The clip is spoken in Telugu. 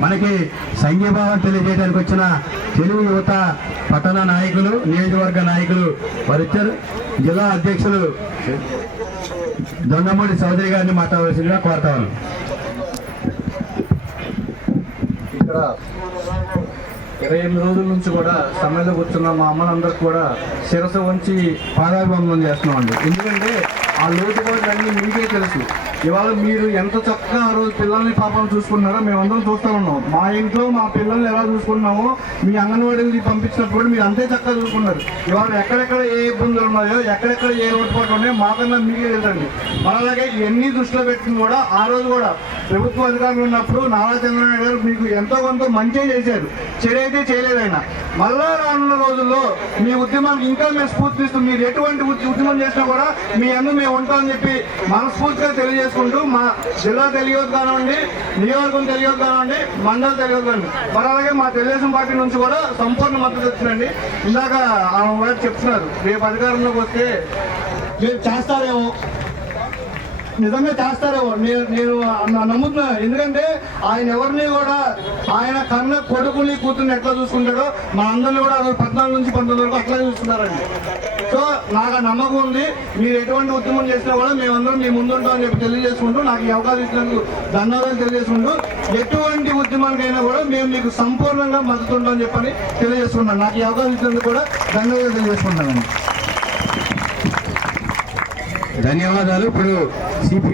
మనకి సంఘీభావం తెలియజేయడానికి వచ్చిన తెలుగు యువత పట్టణ నాయకులు నియోజకవర్గ నాయకులు వారిద్దరు జిల్లా అధ్యక్షులు దొండమూడి చౌదరి గారిని మాట్లాడవలసిందిగా కోరుతాను ఇక్కడ ఇరవై ఎనిమిది రోజుల నుంచి కూడా సమ్మెలో కూర్చున్న మా అమ్మలందరికీ కూడా శిరస వంచి పాదాభివందనం చేస్తున్నామండి. ఎందుకంటే ఆ లోటుపాట్లన్నీ మీకే తెలుసు. ఇవాళ మీరు ఎంత చక్కగా ఆ రోజు పిల్లల్ని పాపం చూసుకున్నారో మేమందరం చూస్తూ ఉన్నాం. మా ఇంట్లో మా పిల్లల్ని ఎలా చూసుకున్నామో మీ అంగన్వాడీకి పంపించినప్పుడు మీరు అంతే చక్కగా చూసుకున్నారు. ఇవాళ ఎక్కడెక్కడ ఏ ఇబ్బందులు ఉన్నాయో ఎక్కడెక్కడ ఏ లోటుపాట్లు ఉన్నాయో మాకన్నా మీకే తెలుసండి. మరి అలాగే ఇవన్నీ దృష్టిలో పెట్టుకుని కూడా ఆ రోజు కూడా ప్రభుత్వ అధికారులు ఉన్నప్పుడు నారా చంద్రబాబు గారు మీకు ఎంతో కొంత మంచి చేశారు. చెడైతే చేయలేదు ఆయన. మళ్ళా రానున్న రోజుల్లో మీ ఉద్యమానికి ఇంకా మేము స్ఫూర్తిస్తూ మీరు ఎటువంటి ఉద్యమం చేసినా కూడా మీ అందరూ మేము ఉంటామని చెప్పి మనస్ఫూర్తిగా తెలియజేసుకుంటూ మా జిల్లా తెలియదు కానివ్వండి నియోజకవర్గం తెలియదు కానివ్వండి మండలం తెలియదు కానివ్వండి. మరి అలాగే మా తెలుగుదేశం పార్టీ నుంచి కూడా సంపూర్ణ మద్దతు వచ్చిందండి. ఇందాక ఆమె గారు చెప్తున్నారు. రేపు అధికారంలోకి వస్తే మీరు చేస్తారేమో. నిజంగా చేస్తారేమో. నేను నేను నమ్ముతున్నాను నమ్ముతున్నా. ఎందుకంటే ఆయన ఎవరిని కూడా ఆయన కన్న కొడుకుని కూతుర్ని ఎట్లా చూసుకుంటాడో మా అందరిని కూడా అరవై పద్నాలుగు నుంచి పంతొమ్మిది వరకు అట్లా చూస్తున్నారండి సో నాకు నమ్మకం ఉంది. మీరు ఎటువంటి ఉద్యమం చేసినా కూడా మేమందరం మీ ముందుంటామని చెప్పి తెలియజేసుకుంటూ నాకు ఈ అవకాశం ఇచ్చినందుకు ధన్యవాదాలు తెలియజేసుకుంటూ ఎటువంటి ఉద్యమానికైనా కూడా మేము మీకు సంపూర్ణంగా మద్దతుంటామని చెప్పని తెలియజేసుకున్నాను నాకు ఈ అవకాశం ఇచ్చినందుకు కూడా ధన్యవాదాలు తెలియజేసుకుంటాను ధన్యవాదాలు. ఇప్పుడు సిపి